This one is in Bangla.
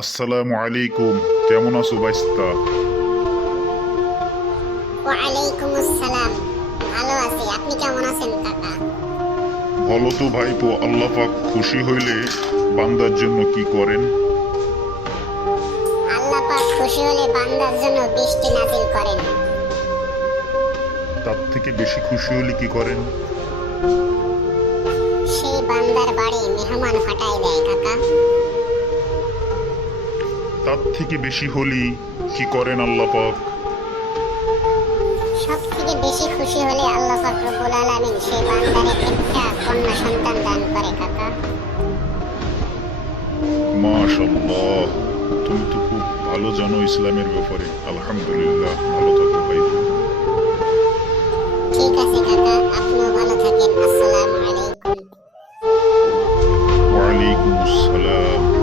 আসসালামু আলাইকুম। কেমন আছো বাইস্তা? ওয়ালাইকুম আসসালাম। ভালো আছি, আপনি কেমন আছেন কাকা? বলো তো ভাইপো, আল্লাহ পাক খুশি হইলে বান্দার জন্য কি করেন? আল্লাহ পাক খুশি হলে বান্দার জন্য বৃষ্টি নাজিল করেন। তার থেকে বেশি খুশি হলে কি করেন? সেই বান্দার বাড়ি মেহমান ফাটাই দেয় কাকা। তার থেকে বেশি হলি কি করেন আল্লাহ পাক? সব থেকে বেশি খুশি হলে আল্লাহ পাক রব্বুল আলামিন সেই বান্দারে একটা কন্যা সন্তান দান করে কাকা। মাশাআল্লাহ, তুমি তো খুব ভালো জানো ইসলামের ব্যাপারে। আলহামদুলিল্লাহ, ভালো থাকো ভাইপো। ঠিক আছে কাকা, আপনিও ভালো থাকেন। আসসালামু আলাইকুম। ওয়ালাইকুম আসসালাম।